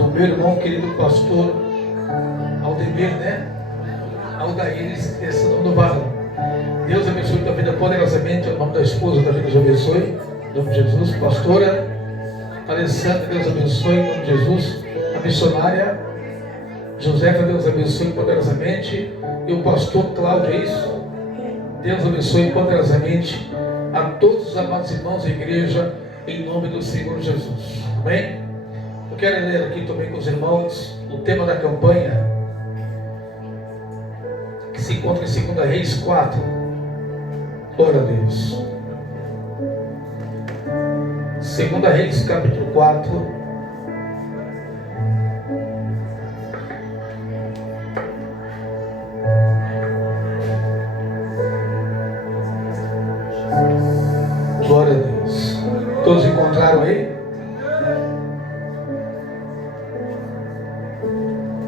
do meu irmão querido pastor Aldemir, né? Aldair, esse nome do varão. Deus abençoe tua vida poderosamente. O nome da esposa da vida, Deus abençoe. Em nome de Jesus. Pastora Alessandra, Deus abençoe. Em nome de Jesus. A missionária Josefa, Deus abençoe poderosamente. E o pastor Cláudio, é isso? Deus abençoe poderosamente a todos os amados irmãos da igreja, em nome do Senhor Jesus. Amém? Eu quero ler aqui também com os irmãos o tema da campanha, que se encontra em 2 Reis 4. Glória a Deus. 2 Reis, capítulo 4. Glória a Deus. Todos encontraram aí?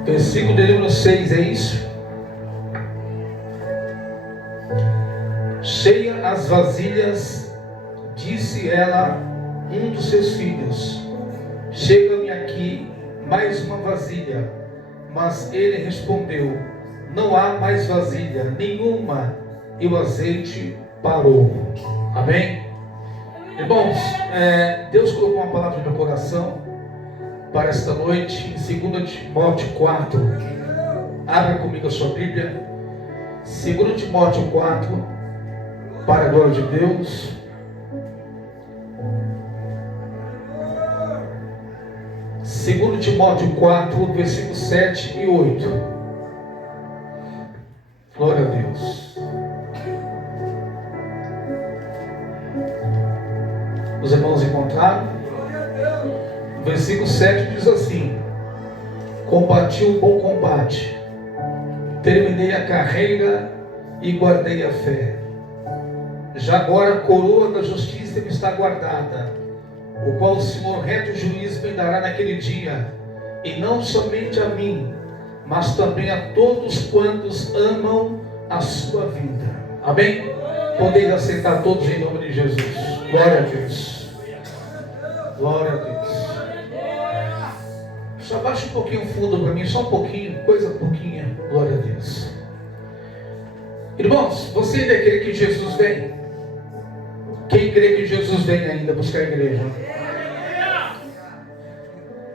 Versículo de número 6, é isso? Cheia as vasilhas, disse ela um dos seus filhos: chega-me aqui mais uma vasilha. Mas ele respondeu: não há mais vasilha nenhuma. E o azeite parou. Amém? Irmãos, Deus colocou uma palavra no meu coração para esta noite, em 2 Timóteo 4. Abra comigo a sua Bíblia. 2 Timóteo 4, para a glória de Deus. Segundo Timóteo 4, versículos 7 e 8. Glória a Deus. Os irmãos encontraram? O versículo 7 diz assim: combati o bom combate, terminei a carreira e guardei a fé. Já agora a coroa da justiça me está guardada, o qual o Senhor reto juiz me dará naquele dia, e não somente a mim, mas também a todos quantos amam a sua vida. Amém? Podeis aceitar todos em nome de Jesus. Glória a Deus. Glória a Deus. Só baixa um pouquinho o fundo para mim, só um pouquinho, coisa pouquinha. Glória a Deus. Irmãos, você ainda crê que Jesus vem? Quem crê que Jesus vem ainda buscar a igreja?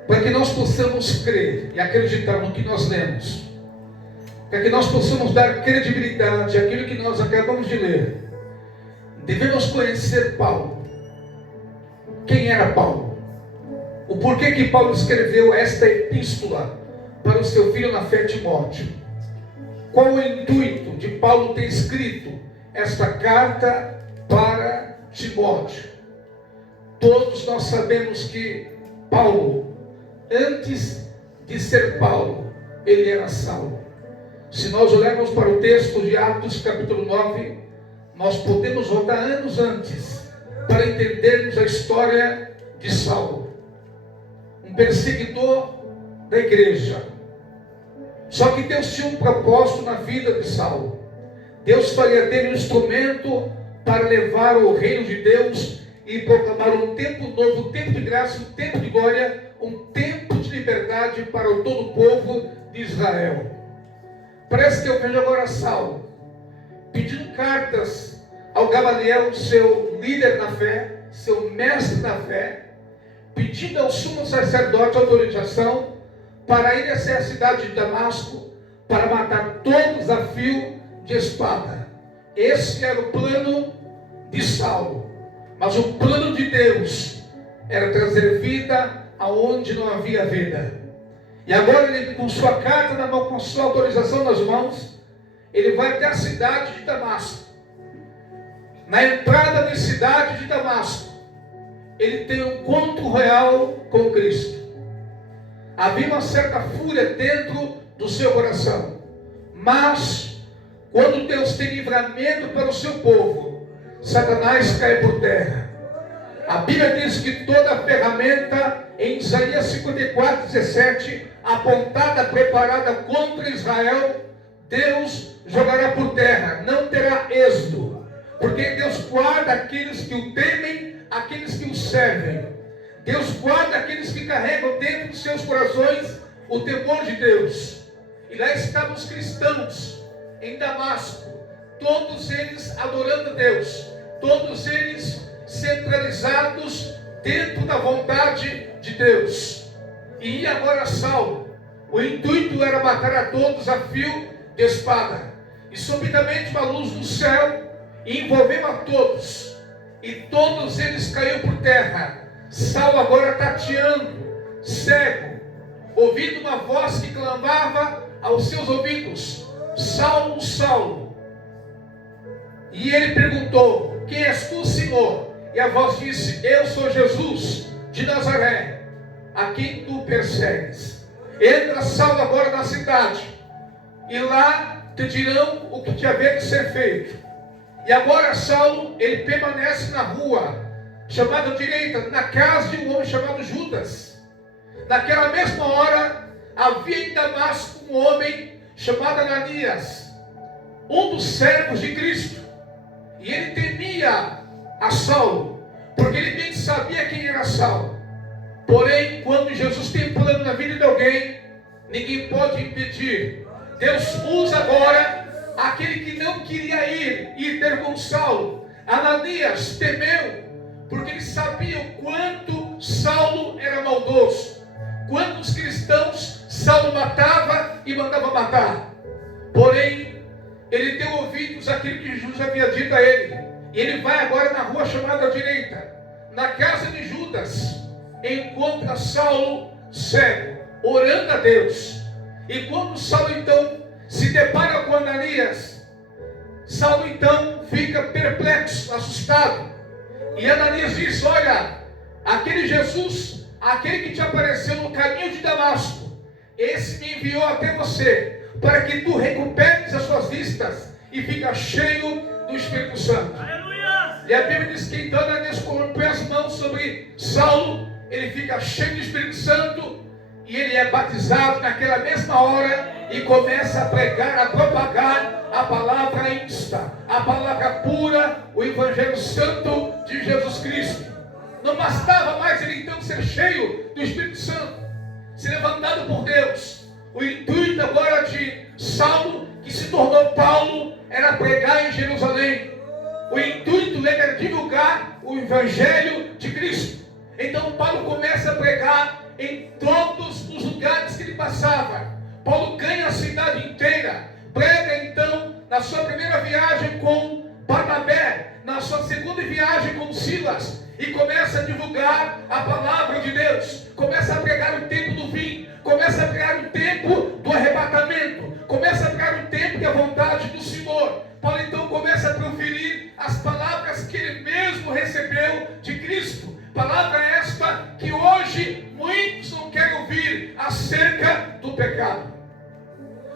Para que nós possamos crer e acreditar no que nós lemos, para que nós possamos dar credibilidade àquilo que nós acabamos de ler, devemos conhecer Paulo. Quem era Paulo? O porquê que Paulo escreveu esta epístola para o seu filho na fé, Timóteo? Qual o intuito de Paulo ter escrito esta carta para Timóteo? Todos nós sabemos que Paulo, antes de ser Paulo, ele era Saulo. Se nós olharmos para o texto de Atos capítulo 9, nós podemos voltar anos antes para entendermos a história de Saulo, um perseguidor da igreja. Só que Deus tinha um propósito na vida de Saulo. Deus faria dele um instrumento para levar o reino de Deus e proclamar um tempo novo, um tempo de graça, um tempo de glória, um tempo de liberdade para o todo o povo de Israel. Parece que eu vejo agora Saulo pedindo cartas ao Gamaliel, seu líder na fé, seu mestre na fé, pedindo ao sumo sacerdote autorização para ir até a cidade de Damasco, para matar todos a fio de espada. Esse era o plano de Saulo. Mas o plano de Deus era trazer vida aonde não havia vida. E agora ele, com sua carta na mão, com sua autorização nas mãos, ele vai até a cidade de Damasco. Na entrada da cidade de Damasco, ele tem um encontro real com Cristo. Havia uma certa fúria dentro do seu coração. Mas, quando Deus tem livramento para o seu povo, Satanás cai por terra. A Bíblia diz que toda a ferramenta, em Isaías 54, 17, apontada, preparada contra Israel, Deus jogará por terra, não terá êxito. Porque Deus guarda aqueles que o temem, aqueles que o servem. Deus guarda aqueles que carregam dentro de seus corações o temor de Deus. E lá estavam os cristãos em Damasco, todos eles adorando a Deus, todos eles centralizados dentro da vontade de Deus. E ia agora Saulo. O intuito era matar a todos a fio de espada. E subitamente uma luz do céu envolveu a todos, e todos eles caíram por terra. Saulo agora tateando, cego, ouvindo uma voz que clamava aos seus ouvidos: Saulo, Saulo. E ele perguntou: quem és tu, Senhor? E a voz disse: eu sou Jesus de Nazaré, a quem tu persegues. Entra, Saulo, agora na cidade, e lá te dirão o que te haver de ser feito. E agora Saulo, ele permanece na rua chamada direita, na casa de um homem chamado Judas. Naquela mesma hora, havia em Damasco um homem chamado Ananias, um dos servos de Cristo. E ele temia a Saulo, porque ele bem sabia quem era Saulo. Porém, quando Jesus tem plano na vida de alguém, ninguém pode impedir. Deus usa agora aquele que não queria ir ter com Saulo. Ananias temeu, porque ele sabia o quanto Saulo era maldoso, quantos cristãos Saulo matava e mandava matar. Porém, ele deu ouvidos àquilo que Jesus havia dito a ele, e ele vai agora na rua chamada direita, na casa de Judas, encontra Saulo cego, orando a Deus. E quando Saulo então se depara com Ananias, Saulo então fica perplexo, assustado. E Ananias diz: olha, aquele Jesus, aquele que te apareceu no caminho de Damasco, esse me enviou até você, para que tu recuperes as suas vistas e fica cheio do Espírito Santo. Aleluia! E a Bíblia diz que então Ananias põe as mãos sobre Saulo, ele fica cheio do Espírito Santo, e ele é batizado naquela mesma hora, e começa a pregar, a propagar a palavra insta, a palavra pura, o Evangelho Santo de Jesus Cristo. Não bastava mais ele então ser cheio do Espírito Santo, ser levantado por Deus. O intuito agora de Saulo, que se tornou Paulo, era pregar em Jerusalém. O intuito era divulgar o Evangelho de Cristo. Então Paulo começa a pregar em todos os lugares que ele passava. Paulo ganha a cidade inteira. Prega então na sua primeira viagem com Barnabé, na sua segunda viagem com Silas, e começa a divulgar a palavra de Deus. Começa a pregar o tempo do fim, começa a pregar o tempo do arrebatamento, começa a pregar o tempo da vontade do Senhor. Paulo então começa a proferir as palavras que ele mesmo recebeu de Cristo. Palavra esta que hoje muitos não querem ouvir acerca do pecado.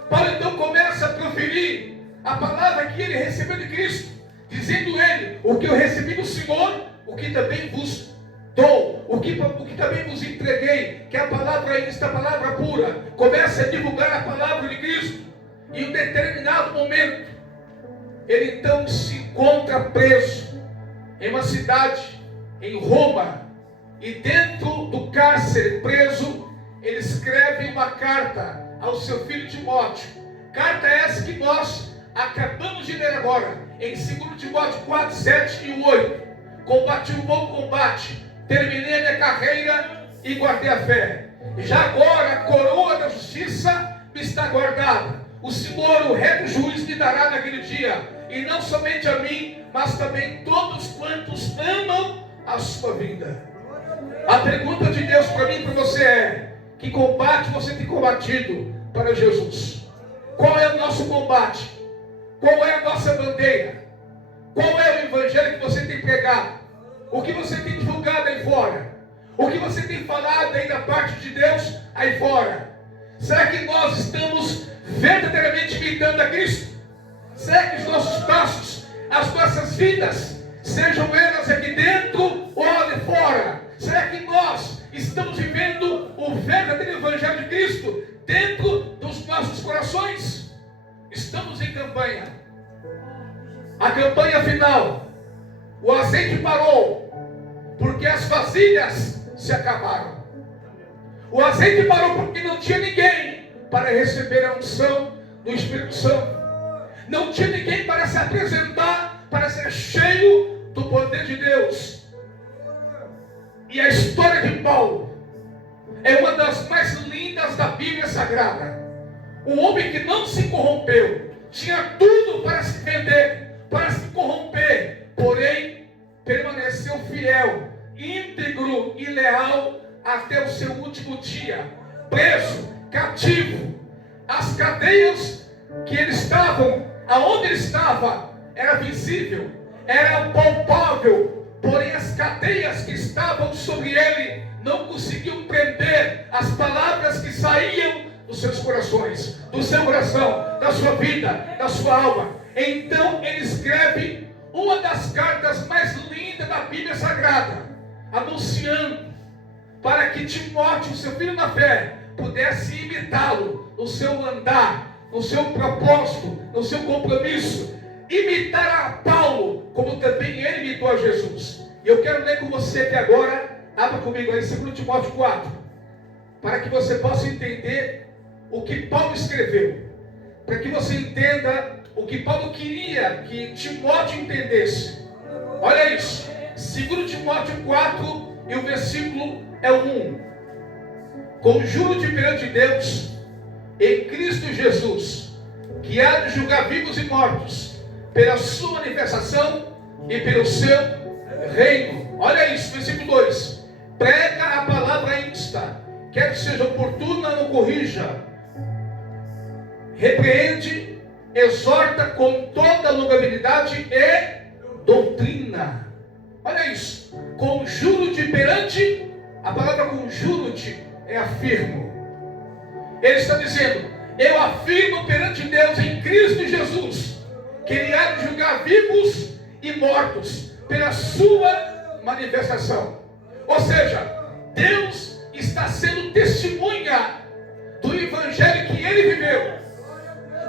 Paulo então começa a proferir a palavra que ele recebeu de Cristo, dizendo ele: o que eu recebi do Senhor, o que também vos dou, o que também vos entreguei, que é a palavra esta, a palavra pura. Começa a divulgar a palavra de Cristo. E em um determinado momento, ele então se encontra preso em uma cidade, em Roma, e dentro do cárcere, preso, ele escreve uma carta ao seu filho Timóteo. Carta essa que nós acabamos de ler agora, em 2 Timóteo 4, 7 e 8. Combati o bom combate, terminei a minha carreira e guardei a fé. Já agora a coroa da justiça me está guardada. O Senhor, o reto juiz, me dará naquele dia, e não somente a mim, mas também todos quantos amam a sua vida. A pergunta de Deus para mim e para você é: que combate você tem combatido para Jesus? Qual é o nosso combate? Qual é a nossa bandeira? Qual é o evangelho que você tem pregado? O que você tem divulgado aí fora? O que você tem falado aí da parte de Deus aí fora? Será que nós estamos verdadeiramente imitando a Cristo? Será que os nossos passos, as nossas vidas, sejam elas aqui dentro ou ali fora? Será que nós estamos vivendo o verdadeiro Evangelho de Cristo dentro dos nossos corações? Estamos em campanha. A campanha final. O azeite parou, porque as vasilhas se acabaram. O azeite parou porque não tinha ninguém para receber a unção do Espírito Santo. Não tinha ninguém para se apresentar, para ser cheio do poder de Deus. E a história de Paulo é uma das mais lindas da Bíblia Sagrada. Um homem que não se corrompeu, tinha tudo para se vender, para se corromper, porém permaneceu fiel, íntegro e leal até o seu último dia, preso, cativo. As cadeias que ele estavam, aonde ele estava, era visível, era palpável, porém as cadeias que estavam sobre ele não conseguiam prender as palavras que saíam dos seus corações, do seu coração, da sua vida, da sua alma. Então ele escreve uma das cartas mais lindas da Bíblia Sagrada, anunciando para que Timóteo, seu filho na fé, pudesse imitá-lo no seu andar, no seu propósito, no seu compromisso, imitar a Paulo, como também ele imitou a Jesus. E eu quero ler com você aqui agora, abra comigo aí, 2 Timóteo 4, para que você possa entender o que Paulo escreveu, para que você entenda o que Paulo queria que Timóteo entendesse. Olha isso, 2 Timóteo 4, e o versículo é o 1. Conjuro-te perante Deus, em Cristo Jesus, que há de julgar vivos e mortos, pela sua manifestação e pelo seu reino. Olha isso, versículo 2. Prega a palavra insta, quer que seja oportuna, não corrija, repreende, exorta com toda longanimidade e doutrina. Olha isso, conjuro-te perante, a palavra conjuro-te é afirmo. Ele está dizendo, eu afirmo perante Deus em Cristo Jesus, que Ele há de julgar vivos e mortos pela sua manifestação. Ou seja, Deus está sendo testemunha do evangelho que ele viveu,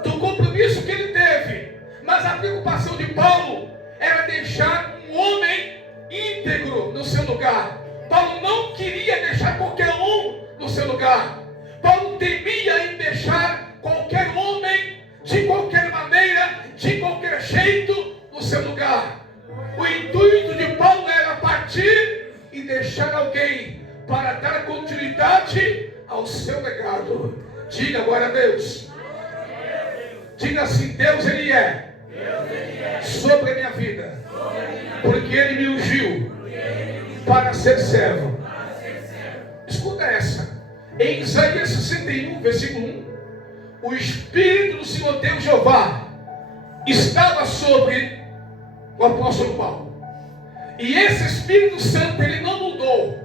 do compromisso que ele teve. Mas a preocupação de Paulo era deixar um homem íntegro no seu lugar. Paulo não queria deixar qualquer um no seu lugar. Paulo temia em deixar qualquer homem, de qualquer maneira, de qualquer jeito, no seu lugar. O intuito de Paulo era partir e deixar alguém para dar continuidade ao seu legado. Diga agora a Deus. Diga assim, Deus Ele é sobre a minha vida, porque Ele me ungiu para ser servo. Escuta essa. Em Isaías 61, versículo 1, o Espírito do Senhor Deus Jeová estava sobre o apóstolo Paulo. E esse Espírito Santo, ele não mudou.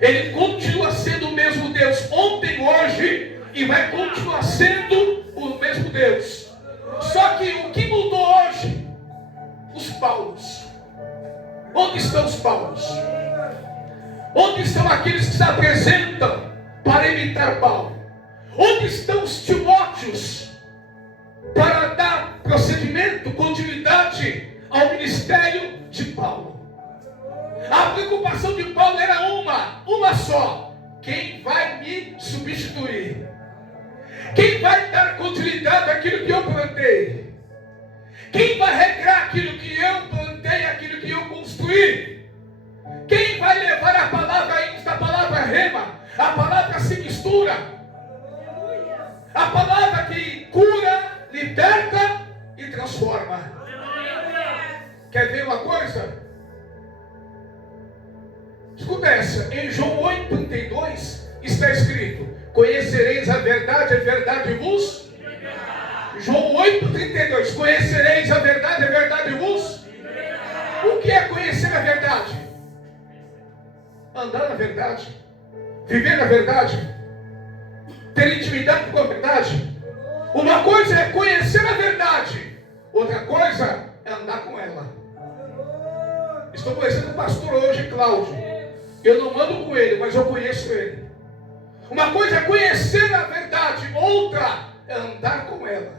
Ele continua sendo o mesmo Deus ontem, hoje, e vai continuar sendo o mesmo Deus. Só que o que mudou hoje? Os Paulos. Onde estão os Paulos? Onde estão aqueles que se apresentam para imitar Paulo? Onde estão os Timóteos para dar procedimento, continuidade ao ministério de Paulo? A preocupação de Paulo era uma só: quem vai me substituir? Quem vai dar continuidade àquilo que eu plantei? Quem vai regrar aquilo que eu plantei, aquilo que eu construí? Quem vai levar a palavra insta, a palavra rema, a palavra se mistura, a palavra que cura, liberta e transforma? Quer ver uma coisa? Escuta essa. Em João 8,32 está escrito: conhecereis a verdade vos... João 8,32. Conhecereis a verdade vos... O que é conhecer a verdade? Andar na verdade, viver na verdade, ter intimidade com a verdade. Uma coisa é conhecer a verdade, outra coisa é andar com ela. Estou conhecendo o pastor hoje, Cláudio. Eu não ando com ele, mas eu conheço ele. Uma coisa é conhecer a verdade, outra é andar com ela.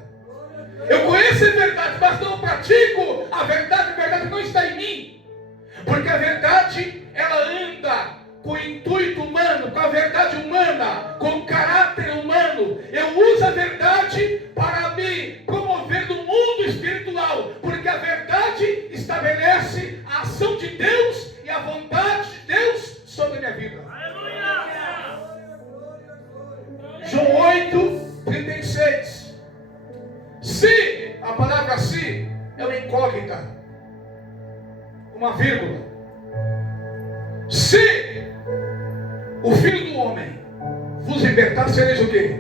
Eu conheço a verdade, mas não pratico a verdade não está em mim. Porque a verdade, ela anda com o intuito humano, com a verdade humana, com o caráter humano. Eu uso a verdade para me promover no mundo espiritual, porque a verdade estabelece a ação de Deus e a vontade de Deus sobre a minha vida. João 8:36. Se, a palavra se, é uma incógnita, uma vírgula. Se o Filho do Homem vos libertar, sereis o quê?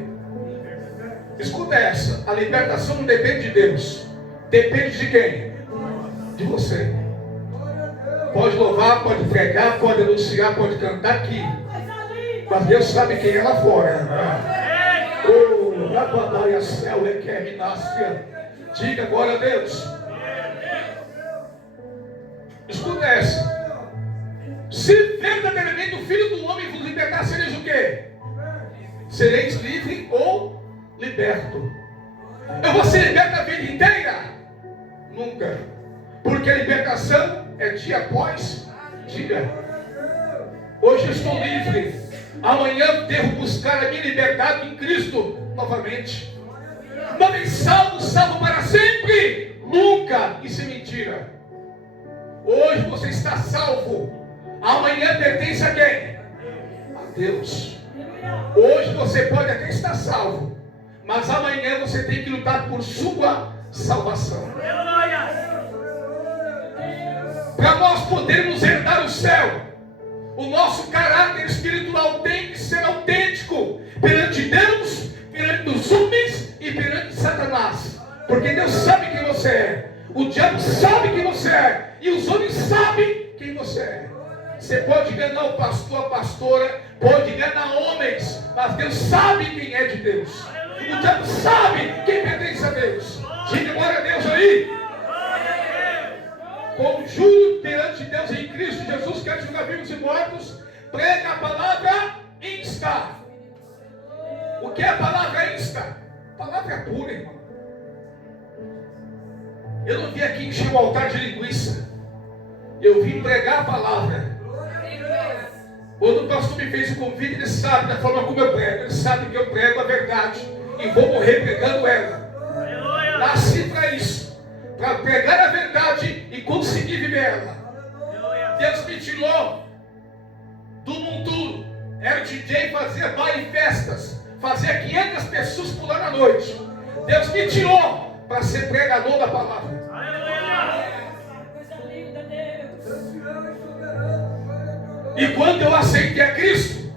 Escuta essa, a libertação não depende de Deus. Depende de quem? De você. Pode louvar, pode pregar, pode anunciar, pode cantar aqui. Mas Deus sabe quem é lá fora. Oh, Rababaia céu é que é minácia. Diga glória a Deus. Escuta essa. Se verdadeiramente o Filho do Homem vos libertar, sereis o quê? Sereis livre ou liberto. Eu vou ser liberto a vida inteira? Nunca. Porque a libertação é dia após dia. Hoje eu estou livre. Amanhã devo buscar a minha liberdade em Cristo novamente. Não salvo para sempre. Nunca. Isso é mentira. Hoje você está salvo. Amanhã pertence a quem? A Deus. Hoje você pode até estar salvo, mas amanhã você tem que lutar por sua salvação. Para nós podermos herdar o céu, o nosso caráter espiritual tem que ser autêntico perante Deus, perante os homens e perante Satanás. Porque Deus sabe quem você é, o diabo sabe quem você é, e os homens sabem quem você é. Você pode enganar o pastor, a pastora, pode enganar homens, mas Deus sabe quem é de Deus. O diabo sabe quem pertence a Deus. Diga glória a Deus aí. Conjuro perante Deus em Cristo Jesus, quer julgar vivos e mortos, prega a palavra insta. O que é a palavra insta? Palavra pura, irmão. Eu não vim aqui encher o altar de linguiça. Eu vim pregar a palavra. Quando o pastor me fez o convite, ele sabe da forma como eu prego. Ele sabe que eu prego a verdade e vou morrer pregando ela. Nasci para isso, para pregar a verdade e conseguir viver ela. Deus me tirou do mundo. Era o DJ, fazia baile e festas, fazia 500 pessoas pulando à noite. Deus me tirou para ser pregador da palavra. E quando eu aceitei a Cristo,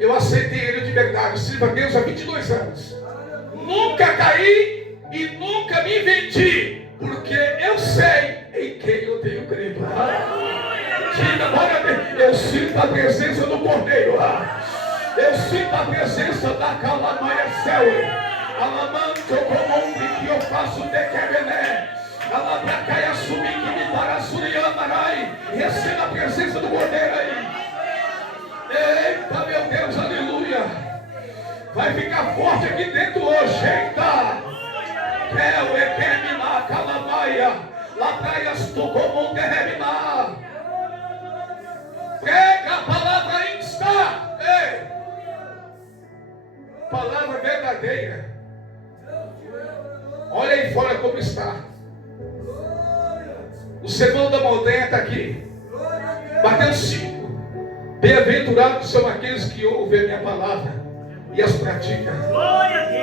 eu aceitei Ele de verdade. Sirva a Deus há 22 anos. Nunca caí e nunca me vendi, porque eu sei em quem eu tenho crido. Diga, glória a Deus. Eu sinto a presença do Cordeiro. Eu sinto a presença da Calamaia Céu. Alamanto como que eu faço de querené. Alabracaia sumi que me para suriamarai. Receba a presença do Cordeiro aí. Eita, meu Deus, aleluia. Vai ficar forte aqui dentro hoje. Eita. Quel e quemina calamaia. Lapraias tu como derremina. Prega a palavra insta. Ei. Palavra verdadeira. Olha aí fora como está. O sermão da montanha está aqui. Mateus 5. Bem-aventurados são aqueles que ouvem a minha palavra e as praticam.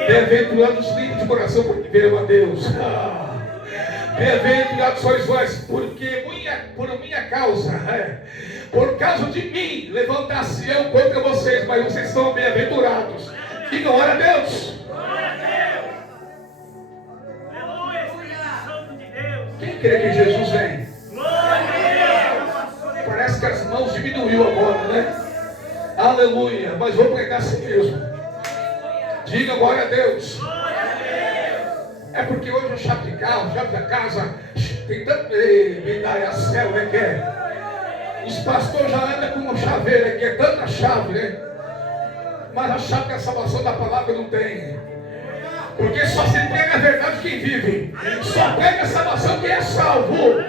Bem-aventurados os limpos de coração, porque verão a Deus. Bem-aventurados sois vós, porque por minha causa, por causa de mim, levantar-se eu contra vocês, mas vocês são bem-aventurados. Diga glória a Deus. Quem crê que Jesus vem? Parece que as mãos diminuiu agora, né? Aleluia. Mas vou pregar assim mesmo. Diga glória a Deus. É porque hoje a chave de carro, a chave da casa, tem tanto. Me dá a céu, né? Que é. Os pastores já andam com uma chaveira, que é tanta chave, né? Mas a chave da salvação da palavra não tem. Porque só se prega a verdade quem vive. Só prega a salvação quem é salvo.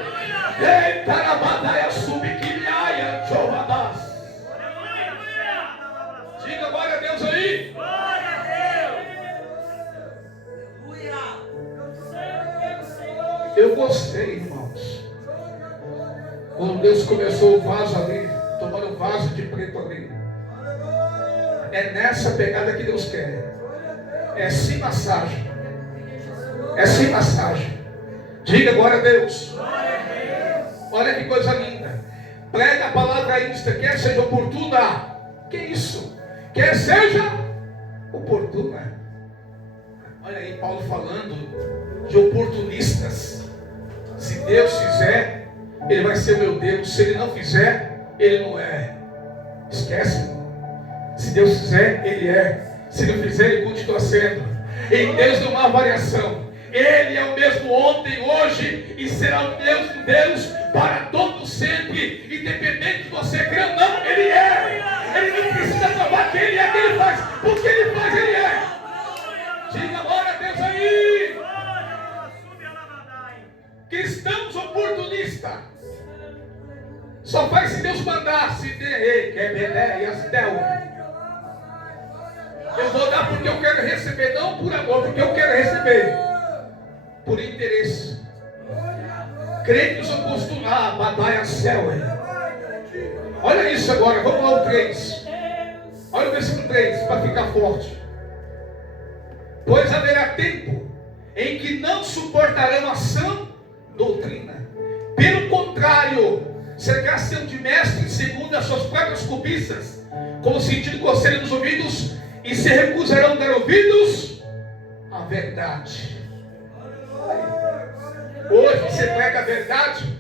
Eita, rabadaia, subquilhaia, chovadas. Eu gostei, irmãos. Quando Deus começou o vaso ali, tomando o vaso de preto ali. É nessa pegada que Deus quer. É sem massagem. É sem massagem. Diga glória a Deus. Olha que coisa linda. Prega a palavra ínsta, quer seja oportuna. Que isso? Quer seja oportuna. Olha aí Paulo falando de oportunistas. Se Deus fizer, Ele vai ser meu Deus. Se Ele não fizer, Ele não é. Esquece. Se Deus fizer, Ele é. Se não fizer, Ele continua sendo. Em Deus não há variação. Ele é o mesmo ontem, hoje e será o mesmo Deus para todo sempre. Independente de você crer ou não, Ele é. Ele não precisa provar que Ele é, que Ele faz. Porque Ele faz, Ele é. Diga glória a Deus aí. Cristãos oportunistas. Só faz se Deus mandar. Se der, que é belé e as del. Eu vou dar porque eu quero receber, não por amor, porque eu quero receber. Por interesse. Crentes vão postular, batalha céu. Olha isso agora, vamos lá o 3. Olha o versículo 3, para ficar forte. Pois haverá tempo em que não suportarão a sã doutrina. Pelo contrário, cercar-se-ão de mestres segundo as suas próprias cobiças, como sentindo coceira nos ouvidos, e se recusarão a dar ouvidos à verdade. Hoje você prega a verdade,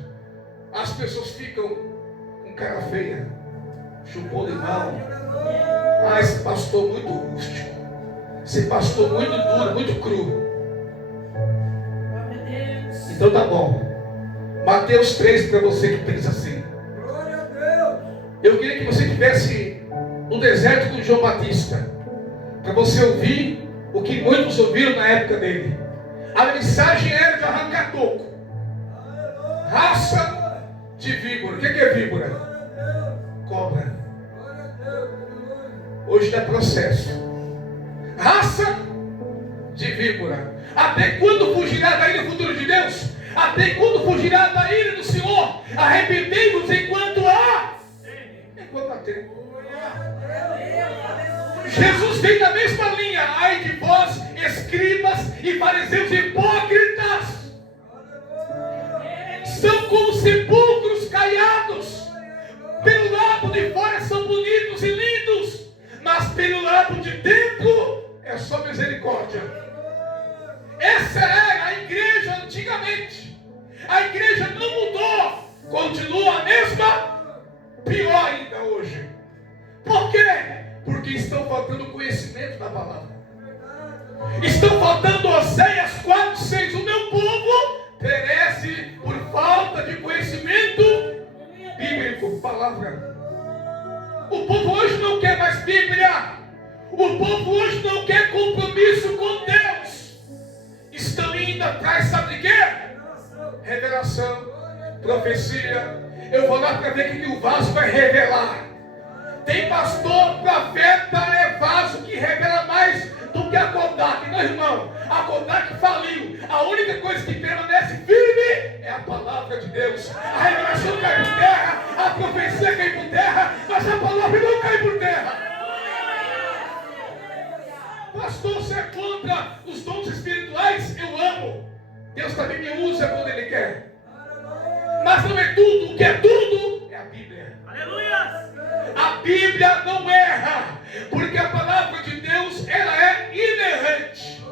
as pessoas ficam com cara feia, chupou limão. Ah, esse pastor muito rústico, esse pastor muito duro, muito cru. Então tá bom. Mateus 3 para você que pensa assim. Eu queria que você estivesse no deserto com João Batista, para você ouvir o que muitos ouviram na época dele. A mensagem era de arrancar toco. Raça de víbora. O que é víbora? Cobra. Hoje dá processo. Raça de víbora. Até quando fugirá da ira do futuro de Deus? Até quando fugirá da ira do Senhor? Arrependei-vos enquanto há tempo. Jesus vem na mesma linha. Ai de vós, escribas e fariseus hipócritas, são como sepulcros caiados. Pelo lado de fora são bonitos e lindos, mas pelo lado de dentro é só misericórdia. Essa era a igreja antigamente. A igreja não mudou, continua a mesma, pior ainda hoje. Por quê? Porque estão faltando conhecimento da palavra. Estão faltando Oséias 4:6. O meu povo perece por falta de conhecimento bíblico. Palavra. O povo hoje não quer mais Bíblia. O povo hoje não quer compromisso com Deus. Estão indo atrás, sabe de quê? Revelação, profecia. Eu vou lá para ver o que o vaso vai revelar. Tem pastor, profeta, é vaso que revela mais do que a Kodak, não, irmão? A Kodak faliu. A única coisa que permanece firme é a palavra de Deus. A revelação cai por terra, a profecia cai por terra, mas a palavra não cai por terra. Pastor, você é contra os dons espirituais? Eu amo. Deus também me usa quando Ele quer. Mas não é tudo. O que é tudo é a Bíblia. Aleluia! A Bíblia não erra, porque a palavra de Deus, ela é inerrante.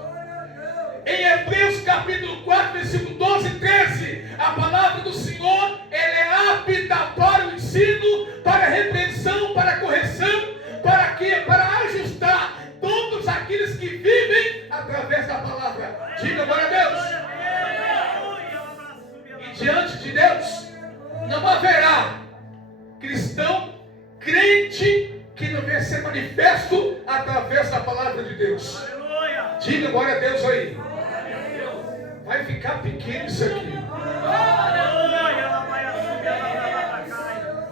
Em Hebreus capítulo 4, versículo 12 e 13, a palavra do Senhor, ela é apta para o ensino, para a repreensão, para a correção, para quê? Para ajustar todos aqueles que vivem através da palavra. Diga glória a Deus. E diante de Deus não haverá cristão, crente, que não venha ser manifesto através da palavra de Deus. Diga glória a Deus aí. Vai ficar pequeno isso aqui.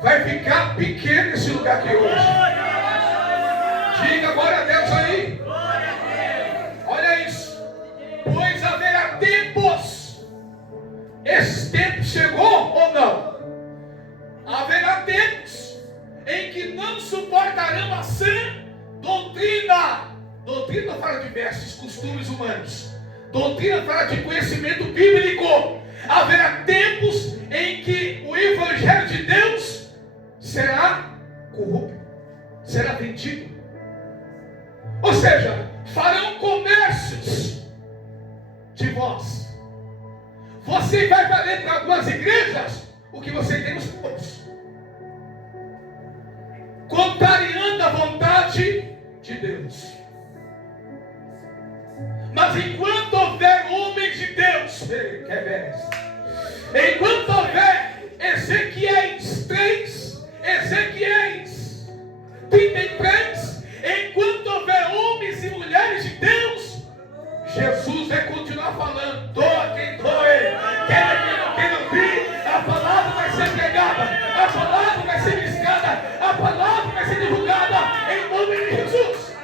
Vai ficar pequeno esse lugar aqui hoje. Diga glória a Deus aí. Olha isso. Pois haverá tempos chegou ou não? Haverá tempos em que não suportarão a sã doutrina. Doutrina fala de vestes, costumes humanos. Doutrina fala de conhecimento bíblico. Haverá tempos em que o evangelho de Deus será corrupto, será vendido. Ou seja, farão comércios de vós. Você vai valer para algumas igrejas o que você tem nos povos, contrariando a vontade de Deus. Mas enquanto houver homens de Deus, enquanto houver Ezequiéis 3, Ezequiéis 33, enquanto houver homens e mulheres de Deus, Jesus vai continuar falando. Doa quem doe, quem não vir, a palavra vai ser pregada, a palavra vai ser ministrada, a palavra vai ser divulgada em nome de Jesus.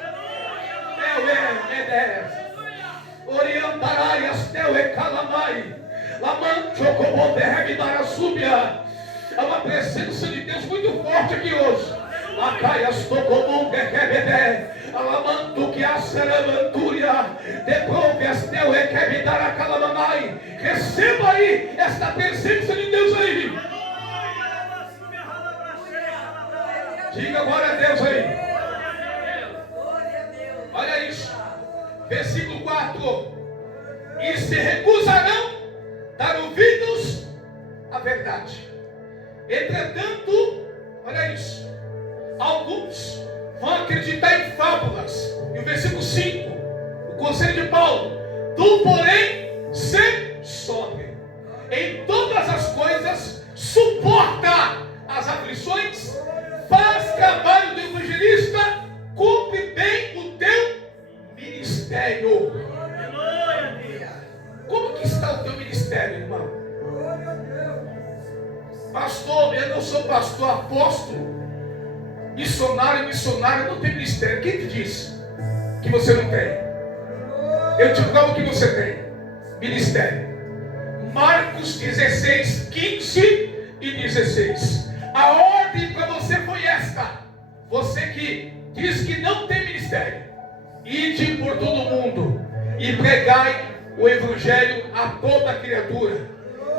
Orientaraias teu e calamai, lamancho como derrame da súbia. Há uma presença de Deus muito forte aqui hoje. Acaias tocomum quebedé, alamanto que a seramantúria, deproves teu e quebedara calamanai. Receba aí esta presença de Deus aí. Diga glória a Deus aí. Olha isso. Versículo 4. E se recusarão dar ouvidos à verdade. Entretanto, olha isso, alguns vão acreditar em fábulas. E o versículo 5, o conselho de Paulo: tu, porém, ser sóbrio em todas as coisas, suporta as aflições, faz trabalho do evangelista, cumpre bem o teu ministério. Como que está o teu ministério, irmão? Pastor, eu não sou pastor, apóstolo, missionário, não tem ministério. Quem te disse que você não tem? Eu te falo que você tem ministério. Marcos 16, 15 e 16. A ordem para você foi esta. Você que diz que não tem ministério: ide por todo mundo e pregai o evangelho a toda criatura.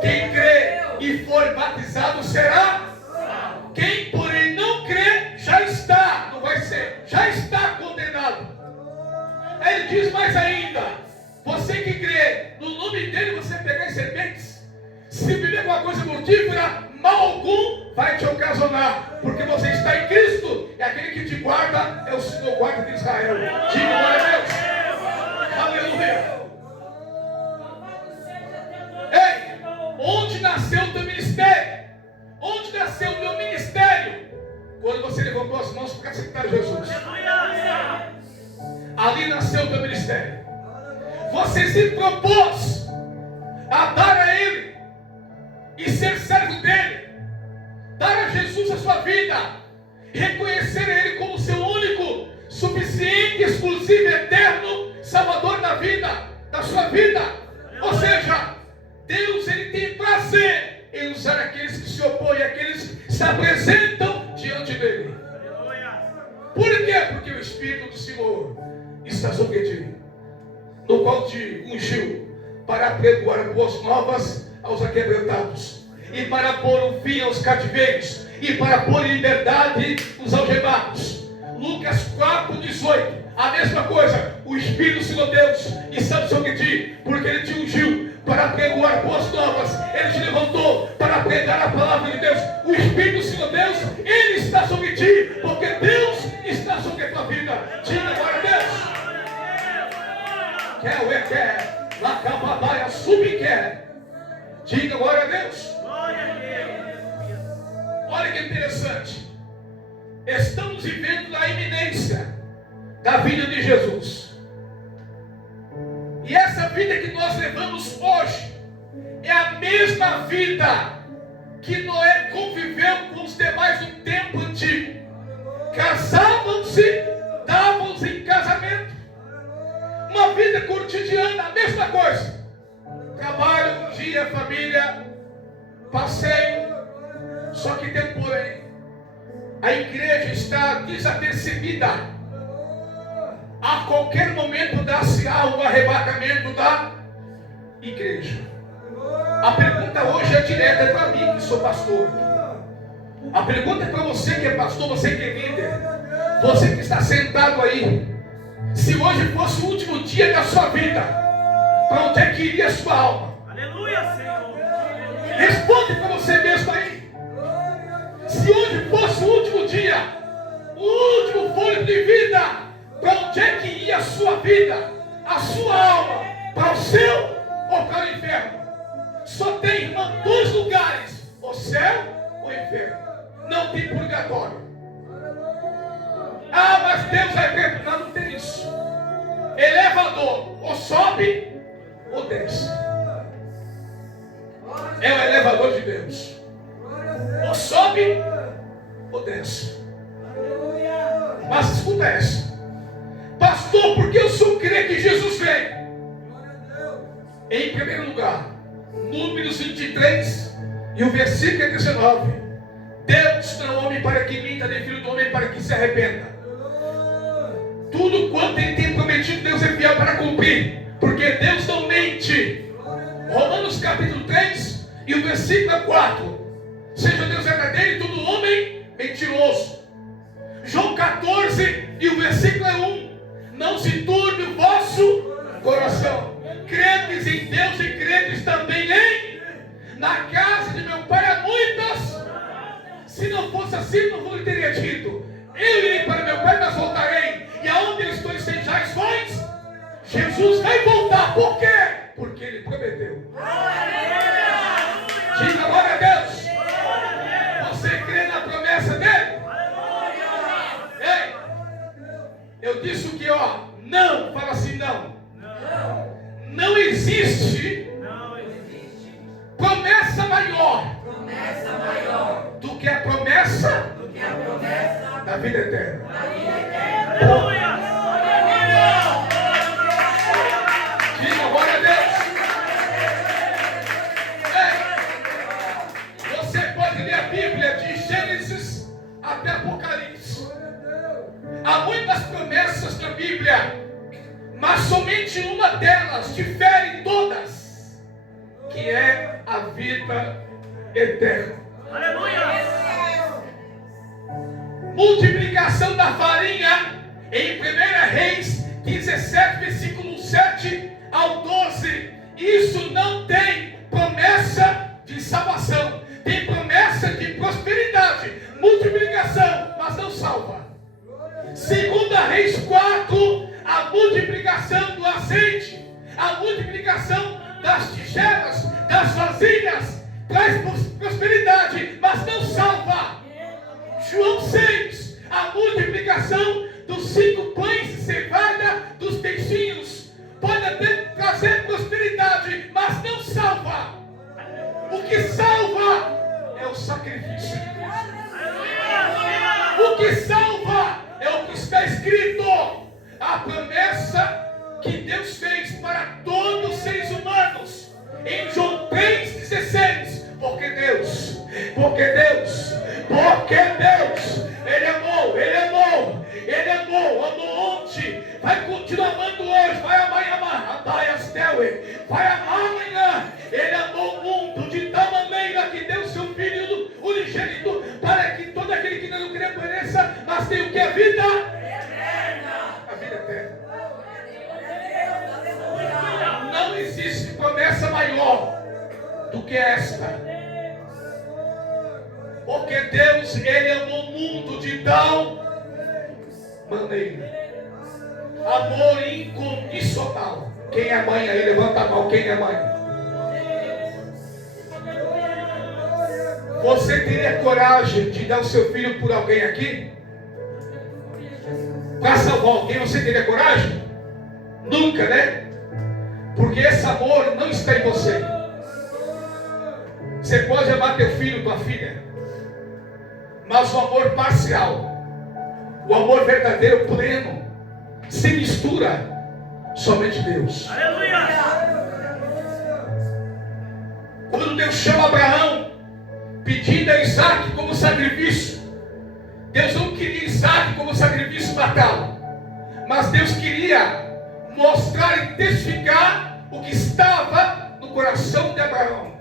Quem crê e for batizado será. Quem, porém, não crê, já está, não vai ser, já está condenado. Ele diz mais ainda: você que crê, no nome dele você pegar as serpentes. Se beber alguma coisa mortífera, mal algum vai te ocasionar, porque você está em Cristo, e aquele que te guarda é o Senhor guarda de Israel. Diga glória a Deus. Aleluia. Ei, onde nasceu o teu ministério? Onde nasceu o meu ministério? Quando você levantou as mãos para aceitar Jesus, ali nasceu o teu ministério. Você se propôs a dar a Ele e ser servo dele, dar a Jesus a sua vida, reconhecer Ele como seu único, suficiente, exclusivo, eterno Salvador da vida, da sua vida. Ou seja, Deus, Ele tem prazer em usar aqueles que se opõem, aqueles que se apresentam diante dele. Por quê? Porque o Espírito do Senhor está sobre ti, no qual te ungiu para pregoar boas novas aos aquebrantados, e para pôr um fim aos cativeiros, e para pôr em liberdade os algemados. Lucas 4,18, a mesma coisa. O Espírito do Senhor Deus está sobre ti, porque Ele te ungiu para pregoar boas novas. Ele te levantou para pregar a palavra de Deus. O Espírito do Senhor Deus, Ele está sobre ti, porque Deus está sobre a tua vida. Diga glória a Deus. Quer o quer, lacababaia, subquer. Diga glória a Deus. Olha que interessante. Estamos vivendo na iminência da vida de Jesus. E essa vida que nós levamos hoje é a mesma vida que Noé conviveu com os demais do tempo antigo. Casavam-se, davam-se em casamento. Uma vida cotidiana, a mesma coisa. Trabalho, dia, família. passeio. Só que tem um porém. A igreja está desapercebida. A qualquer momento dá-se-á o arrebatamento da igreja. A pergunta hoje é direta para mim, que sou pastor. A pergunta é para você que é pastor, você que é líder, você que está sentado aí. Se hoje fosse o último dia da sua vida, para onde é que iria a sua alma? Aleluia, Senhor. Responde para você mesmo aí. Se hoje fosse o último dia, o último fôlego de vida, para onde é que ia a sua vida, a sua alma? Para o céu ou para o inferno? Só tem, irmão, dois lugares: o céu ou o inferno. Não tem purgatório. Ah, mas Deus é perdoar. Não tem isso. Elevador, ou sobe ou desce. É o elevador de Deus. Ou sobe ou desce. Mas escuta essa. Pastor, porque eu sou crente que Jesus veio? Em primeiro lugar, Números 23 e o versículo 19. Deus não é homem para que minta, nem filho do homem para que se arrependa. Tudo quanto ele tem prometido, Deus é fiel para cumprir, porque Deus não mente. Romanos capítulo 3 e o versículo 4. Seja Deus verdadeiro e todo homem mentiroso. João 14 e o versículo 1. Não se turbe o vosso coração. Credes em Deus e credes também em. Na casa de meu pai há muitas. Se não fosse assim, não lhe teria dito: eu irei para meu pai, mas voltarei. E aonde eu estou estejais vós? Jesus vai voltar. Por quê? Porque ele prometeu. Diga glória a Deus. Você crê na promessa dele? Ei, eu disse o que, ó? Não. Fala assim, não. Não existe promessa maior do que a promessa da vida eterna. Diga glória a Deus. Você pode ler a Bíblia de Gênesis até Apocalipse. Há muitas promessas na Bíblia, mas somente uma delas difere todas, que é a vida eterna. Aleluia! Multiplicação da farinha em 1 Reis 17, versículo 7 ao 12. Isso não tem promessa de salvação, tem promessa de prosperidade, multiplicação, mas não salva. 2 Reis 4, a multiplicação do azeite, a multiplicação das tigelas, das vasilhas, traz prosperidade, mas não salva. João 6, a multiplicação dos 5 pães de cevada, dos peixinhos, pode até trazer prosperidade, mas não salva. O que salva é o sacrifício. O que salva é o que está escrito. A promessa que Deus fez para todos os seres humanos em João 3,16. Porque Deus, amou ontem, vai continuar amando hoje, vai amar, vai amar amanhã. Ele amou o mundo de tal maneira que deu seu Filho unigênito, para que todo aquele que não crê pereça, mas tem o que? A vida eterna. A vida eterna. Não existe promessa maior do que esta. Porque Deus, Ele amou o mundo de tal maneira. Amor incondicional. Quem é mãe aí? Levanta a mão. Quem é mãe? Você teria coragem de dar o seu filho por alguém aqui? Para salvar alguém, você teria coragem? Nunca, né? Porque esse amor não está em você. Você pode amar teu filho, tua filha, mas o amor parcial, o amor verdadeiro, pleno, se mistura somente Deus. Aleluia! Quando Deus chama Abraão, pedindo a Isaac como sacrifício. Deus não queria Isaac como sacrifício matá-lo, mas Deus queria mostrar e testificar o que estava no coração de Abraão.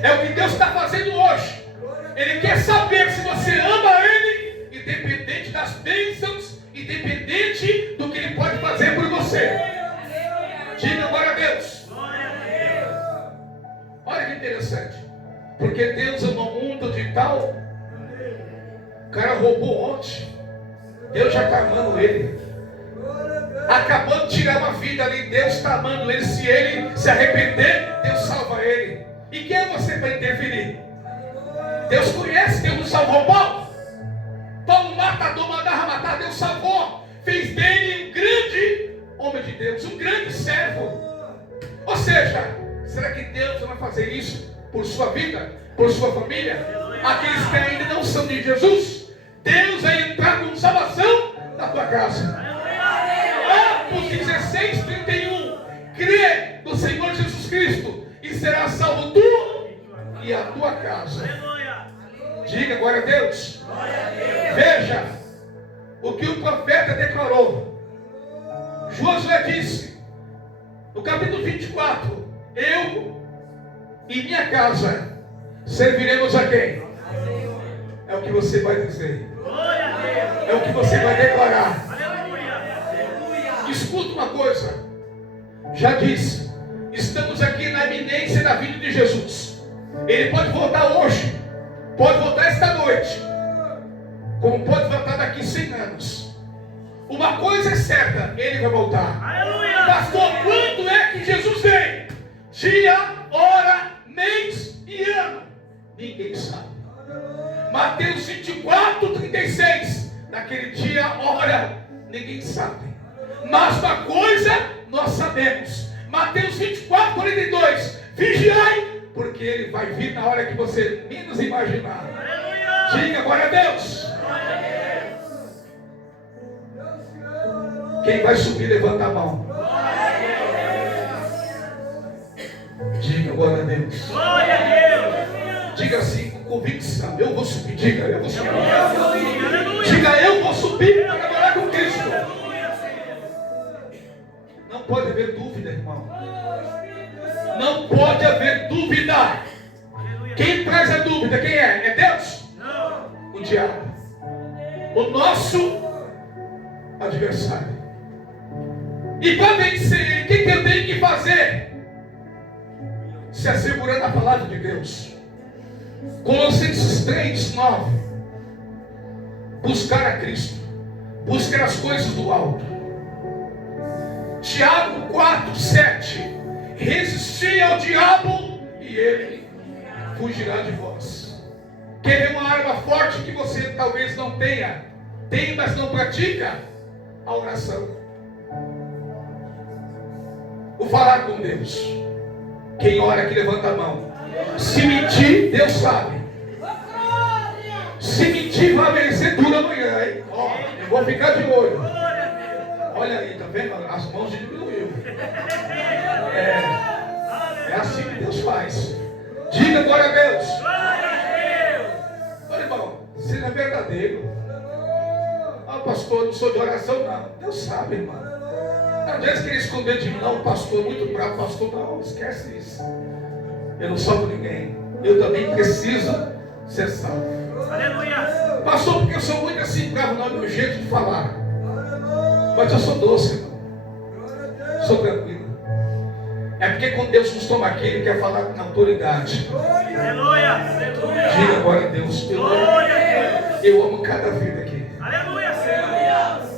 É o que Deus está fazendo hoje. Ele quer saber se você ama Ele, independente das bênçãos, independente do que Ele pode fazer por você. Diga glória a Deus. Olha que interessante. Porque Deus ama o mundo de tal. O cara roubou ontem. Deus já está amando ele. Acabou de tirar uma vida ali. Deus está amando ele. Se ele se arrepender, Deus salva ele. E quem é você para interferir? Deus conhece. Deus não salvou Paulo. Paulo, matador, mandava matar. Deus salvou. Fez dele um grande homem de Deus. Um grande servo. Ou seja, será que Deus vai fazer isso por sua vida? Por sua família? Aqueles que ainda não são de Jesus? Deus vai entrar com salvação na tua casa. Atos 16:31. Crê no Senhor Jesus Cristo e será salvo tu e a tua casa. Diga glória a Deus. Veja o que o profeta declarou. Josué disse no capítulo 24: eu e minha casa serviremos a quem? É o que você vai dizer. É o que você vai declarar. Escuta uma coisa. Já disse, estamos aqui na iminência da vinda de Jesus. Ele pode voltar hoje, pode voltar esta noite, como pode voltar daqui 100 anos. Uma coisa é certa, ele vai voltar. Pastor, quando é que Jesus vem? Dia, hora, mês e ano. Ninguém sabe. Mateus 24:36. Naquele dia, hora, ninguém sabe. Mas uma coisa nós sabemos. Mateus 24:42. Vigiai, porque ele vai vir na hora que você menos imaginar. Diga glória a Deus. Quem vai subir, levanta a mão. Diga glória a Deus. Glória a Deus. Diga assim com convicção: eu vou subir. Diga, eu vou subir. Diga, eu vou subir para morar com Cristo. Não pode haver dúvida, irmão. Não pode haver dúvida. Quem traz a dúvida? Quem é? É Deus? O diabo. O nosso adversário. E para vencer ele, o que eu tenho que fazer? Se assegurando na palavra de Deus. Colossenses 3:9. Buscar a Cristo. Buscar as coisas do alto. Tiago 4:7. Resistir ao diabo e ele fugirá de vós. Quer ver uma arma forte que você talvez não tenha? Tem, mas não pratica? A oração. O falar com Deus. Quem ora aqui levanta a mão. Se mentir, Deus sabe. Se mentir, vai vencer duro amanhã, hein? Ó, eu vou ficar de olho. Olha aí, tá vendo? As mãos diminuiu. É assim que Deus faz. Diga glória a Deus. Olha, irmão, seja verdadeiro. Ah, pastor, eu não sou de oração, não. Deus sabe, irmão. Não adianta querer esconder de mim, não. Pastor, muito bravo, pastor, não. Esquece isso. Eu não salvo ninguém. Eu também preciso ser salvo. Aleluia. Pastor, porque eu sou muito assim bravo, não é meu jeito de falar. Mas eu sou doce, irmão. Sou tranquilo. É porque quando Deus nos toma aqui, Ele quer falar com autoridade. Aleluia. Aleluia. Diga glória a Deus. Eu amo cada vida aqui. Aleluia, Senhor.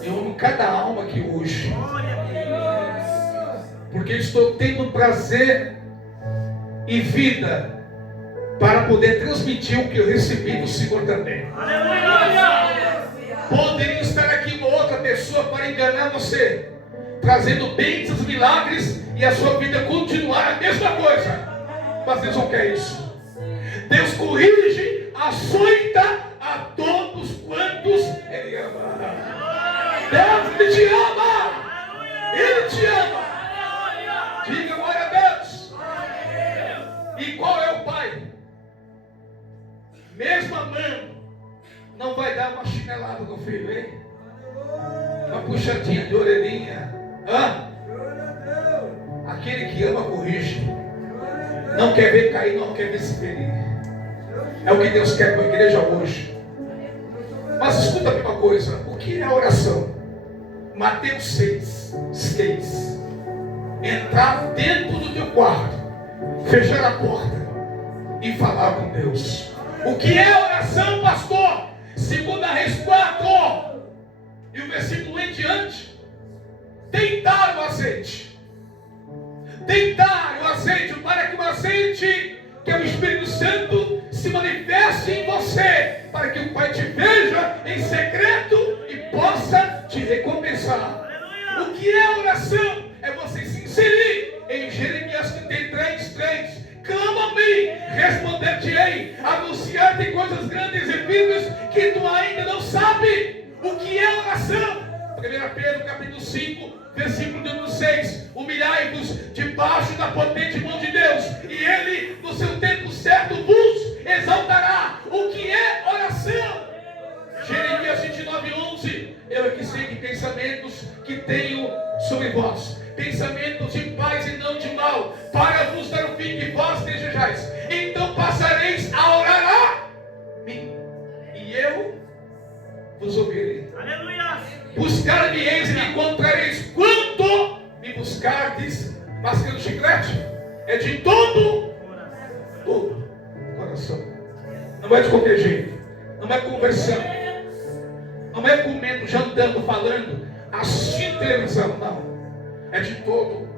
Eu amo cada alma aqui hoje. Glória a Deus. Porque estou tendo prazer e vida para poder transmitir o que eu recebi do Senhor também. Aleluia. Poderia estar aqui uma outra pessoa para enganar você, trazendo bênçãos, milagres e a sua vida continuar a mesma coisa. Mas Deus não quer isso. Deus corrige, açoita a todos quantos Ele ama. Deus, Ele te ama. Ele te ama. Diga glória a Deus. E qual é o Pai? mesmo amando, não vai dar uma chinelada no filho, hein? Uma puxadinha de orelhinha. Aquele que ama corrige. Não quer ver cair, não quer ver se ferir. É o que Deus quer com a igreja hoje. Mas escuta aqui uma coisa. O que é a oração? Mateus 6. Entrar dentro do teu quarto, fechar a porta e falar com Deus. O que é a oração, pastor? Segundo Reis 4 e o versículo em diante, deitar o azeite. Deitar o azeite para que o azeite, que é o Espírito Santo, se manifeste em você, para que o Pai te veja em secreto e possa te recompensar. O que é a oração? É você se inserir em Jeremias 33:3. Clama-me, responder-te-ei, anunciar-te coisas grandes e firmes que tu ainda não sabe. O que é oração? 1 Pedro capítulo 5, versículo número 6. Humilhai-vos debaixo da potente mão de Deus, e Ele, no seu tempo certo, vos exaltará. O que é oração? Jeremias 29:11. Eu aqui sei que pensamentos que tenho sobre vós, pensamentos de paz e não de mal, para vos dar o fim que vós desejais. Então passareis a orar a mim, e eu vos ouvirei. Aleluia! Buscar-me-eis e me encontrareis quando me buscardes. Mas que o chiclete é de todo coração. Não é de qualquer jeito. Não é conversando. Não é comendo, jantando, falando, assistindo televisão. Não. É de todo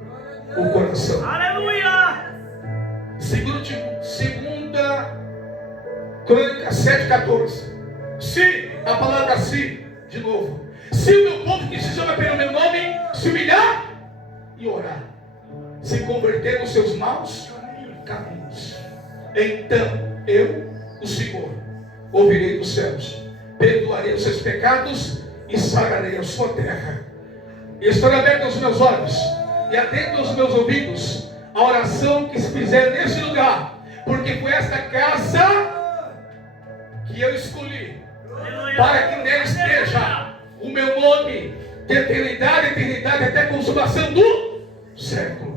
o coração. Aleluia! Segunda Crônica 7:14. Se, a palavra se, de novo. Se o meu povo que se chama pelo meu nome se humilhar e orar, se converter nos seus maus caminhos, então eu, o Senhor, ouvirei dos céus, perdoarei os seus pecados e sararei a sua terra. E estou aberto aos meus olhos e atento aos meus ouvidos a oração que se fizer nesse lugar, porque foi esta casa que eu escolhi, para que nele esteja o meu nome de eternidade, até a consumação do século.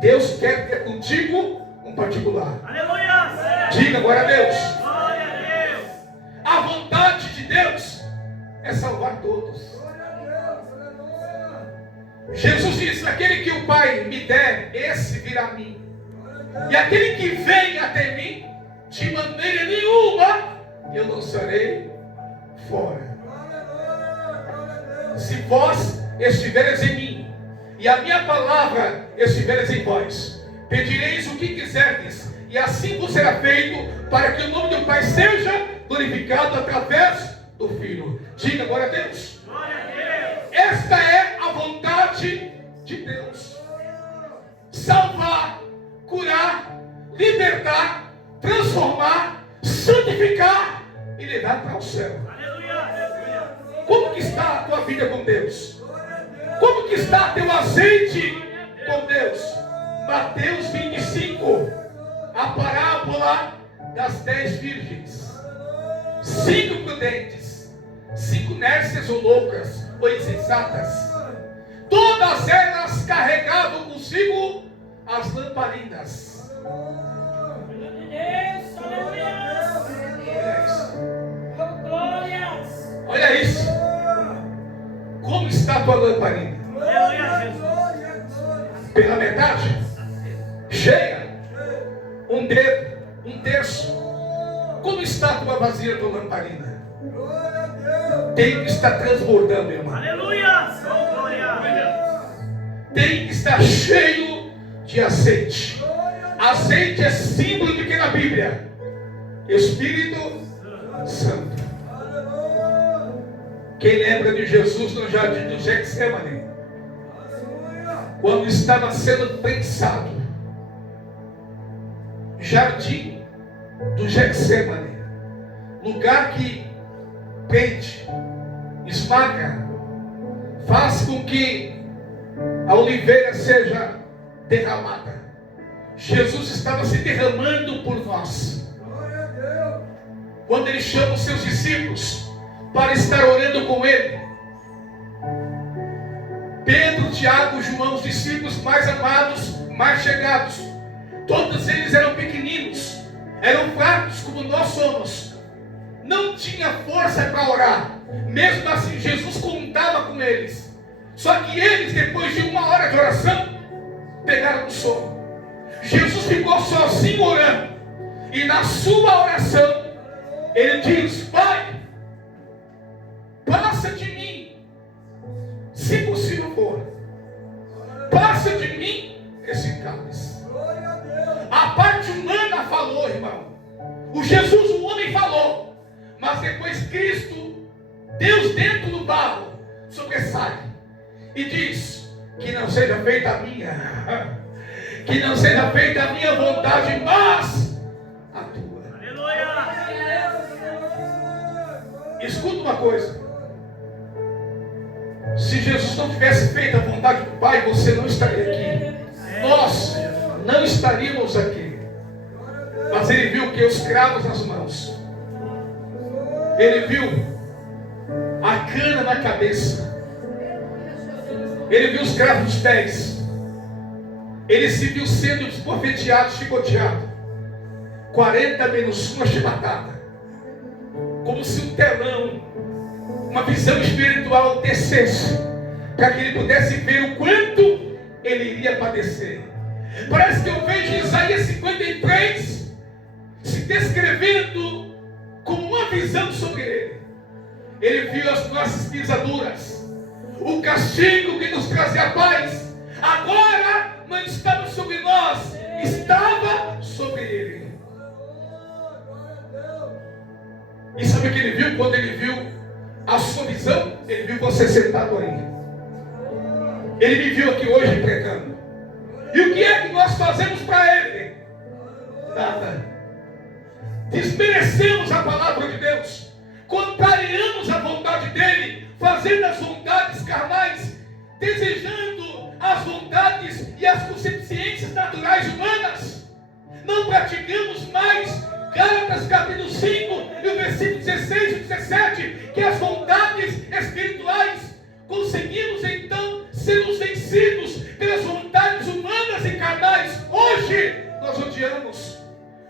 Deus quer ter contigo um particular. Aleluia! Diga agora a Deus. Glória a Deus! A vontade de Deus é salvar todos. Jesus disse: aquele que o Pai me der, esse virá a mim. E aquele que vem até mim, de maneira nenhuma eu lançarei fora. Se vós estiveres em mim, e a minha palavra estiveres em vós, pedireis o que quiserdes, e assim vos será feito, para que o nome do Pai seja glorificado através do Filho. Diga agora a Deus. Glória a Deus! Esta é a vontade de Deus: salvar, curar, libertar, transformar, santificar e levar para o céu. Aleluia! Como que está a tua vida com Deus? Como que está teu azeite com Deus? Mateus 25, a parábola das 10 virgens. 5 prudentes, 5 nércias ou loucas ou insensatas. Todas elas carregavam consigo as lamparinas. Olha isso. Como está a tua lamparina? Aleluia, Jesus! Pela metade? Cheia? Um dedo? Um terço? Como está a tua vasilha, a tua lamparina? Tem que estar transbordando, irmão. Aleluia! Oh, glória! Tem que estar cheio de azeite. Azeite é símbolo de que na Bíblia? Espírito Santo. Quem lembra de Jesus no jardim do Getsemane? Quando estava sendo prensado. Jardim do Getsemane. Lugar que prende, esmaga, faz com que a oliveira seja derramada. Jesus estava se derramando por nós. quando ele chama os seus discípulos para estar orando com ele. Pedro, Tiago, João, os discípulos mais amados, mais chegados, todos eles eram pequeninos, eram fracos como nós somos, não tinha força para orar. Mesmo assim, Jesus contava com eles. Só que eles, depois de 1 hora de oração, pegaram no sono. Jesus ficou sozinho orando. E na sua oração, ele diz: Pai, passa de mim, se possível for, passa de mim esse cálice. A parte humana falou, irmão. O Jesus, o homem, falou. Mas depois Cristo, Deus dentro do barro, sobressai e diz: que não seja feita a minha, que não seja feita a minha vontade, mas a tua. Aleluia! Escuta uma coisa: se Jesus não tivesse feito a vontade do Pai, você não estaria aqui. Nós não estaríamos aqui. Mas ele viu que os cravos nas mãos, ele viu a cana na cabeça, ele viu os cravos nos pés, ele se viu sendo esbofeteado, chicoteado, 40 menos uma chibatada, como se um telão, uma visão espiritual descesse, para que ele pudesse ver o quanto ele iria padecer. Parece que eu vejo Isaías 53 se descrevendo como uma visão sobre ele. Ele viu as nossas pisaduras, o castigo que nos trazia paz, agora não estava sobre nós, estava sobre ele. E sabe o que ele viu? Quando ele viu a sua visão, ele viu você sentado aí. Ele me viu aqui hoje pregando. E o que é que nós fazemos para ele? Nada. Desmerecemos a palavra de Deus, contrariamos a vontade dele, fazendo as vontades carnais, desejando as vontades e as consciências naturais humanas. Não praticamos mais Gálatas capítulo 5 e o versículo 16 e 17, que as vontades espirituais conseguimos então sermos vencidos pelas vontades humanas e carnais. Hoje nós odiamos.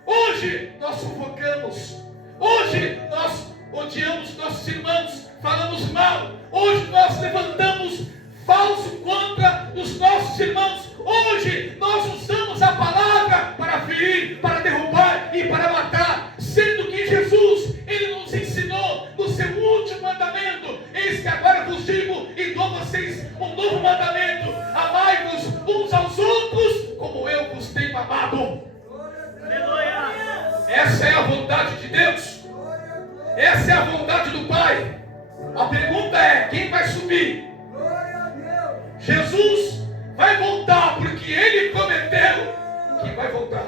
Hoje nós sufocamos. Hoje nós odiamos nossos irmãos, falamos mal. Hoje nós levantamos falso contra os nossos irmãos. Hoje nós usamos a palavra para ferir, para derrubar e para matar. Sendo que Jesus, ele nos ensinou no seu último mandamento: eis que agora vos digo e dou a vocês um novo mandamento: amai-vos uns aos outros como eu vos tenho amado. Essa é a vontade de Deus. Essa é a vontade do Pai. A pergunta é: quem vai subir? Jesus vai voltar, porque ele prometeu que vai voltar.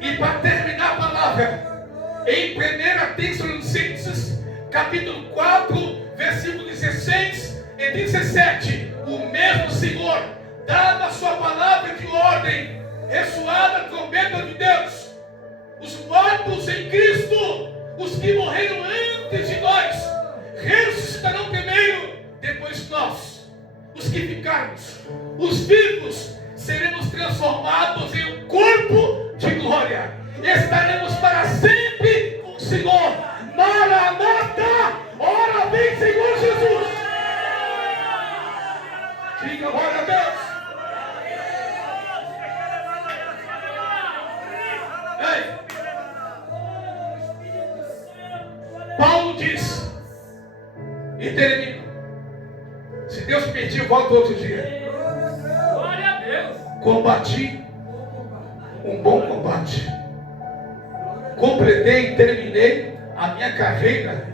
E para terminar a palavra, em 1 Tessalonicenses capítulo 4, versículo 16 e 17, o mesmo Senhor, dada a sua palavra de ordem, ressoada a trombeta de Deus, os mortos em Cristo, os que morreram antes de nós, ressuscitarão primeiro, depois nós, os que ficarmos, os vivos, seremos transformados em um corpo de glória, estaremos para sempre com o Senhor. Maranata, ora vem Senhor Jesus. Diga glória a Deus. Ei, Paulo diz, e termina: se Deus permitir, eu volto outro dia. Glória a Deus. Combati um bom combate, completei e terminei a minha carreira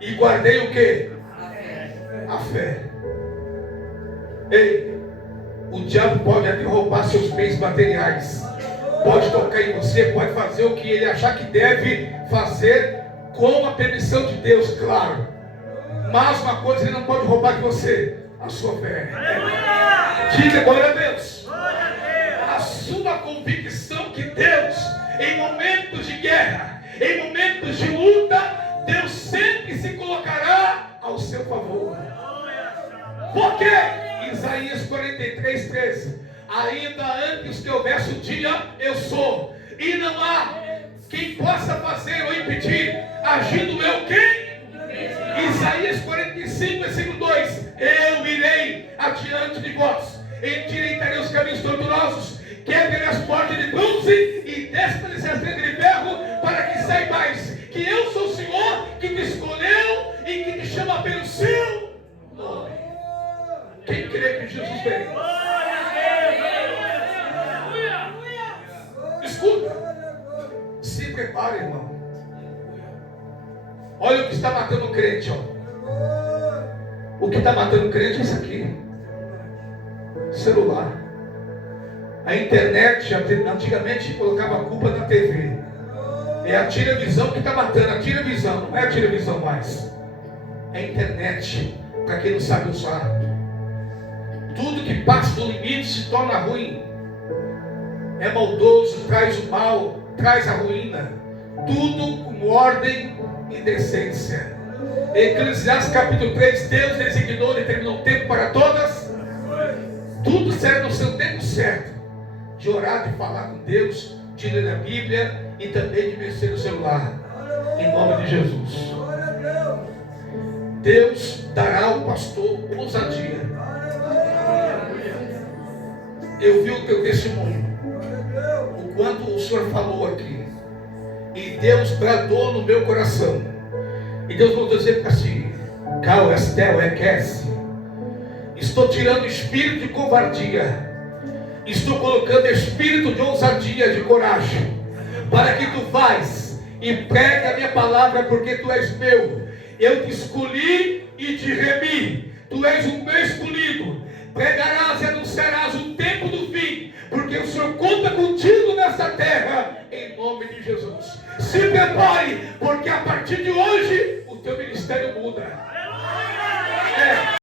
e guardei o que? A fé. Ei, o diabo pode até roubar seus bens materiais, pode tocar em você, pode fazer o que ele achar que deve fazer com a permissão de Deus, claro. Mas uma coisa ele não pode roubar de você: a sua fé. Diga glória a Deus. A sua convicção que Deus, em momentos de guerra, em momentos de luta, 13. Ainda antes que houvesse o dia, eu sou. E não há quem possa fazer ou impedir. Agindo eu quem? Isaías 45, versículo 2. Eu irei adiante de vós. Endireitarei os caminhos tortuosos. Quebrarei as portas de bronze e desfalecerei as pedras de ferro, para que saibais que eu sou o Senhor que te escolheu e que te chama pelo seu nome. Quem crê que Jesus veio? Escuta, se prepare, irmão. Olha o que está matando o crente, ó. O que está matando o crente é isso aqui: celular. A internet, antigamente colocava a culpa na TV. É a televisão que está matando. A televisão, não é a televisão mais, é a internet. Para quem não sabe usar, tudo que passa do limite se torna ruim. É maldoso, traz o mal, traz a ruína. Tudo com ordem e decência. Eclesiastes capítulo 3. Deus designou e determinou um tempo para todas. Tudo serve no seu tempo certo. De orar, de falar com Deus, de ler a Bíblia e também de mexer no celular. Em nome de Jesus. Deus dará ao pastor ousadia. Eu vi o teu testemunho, o quanto o Senhor falou aqui, e Deus bradou no meu coração. E Deus mandou dizer assim: Cal, Estel, Equece, estou tirando o espírito de covardia, estou colocando espírito de ousadia, de coragem, para que tu vais e pregue a minha palavra, porque tu és meu. Eu te escolhi e te remi. Tu és o meu escolhido. Pregarás e anunciarás o tempo do fim, porque o Senhor conta contigo nesta terra, em nome de Jesus. Se prepare, porque a partir de hoje o teu ministério muda.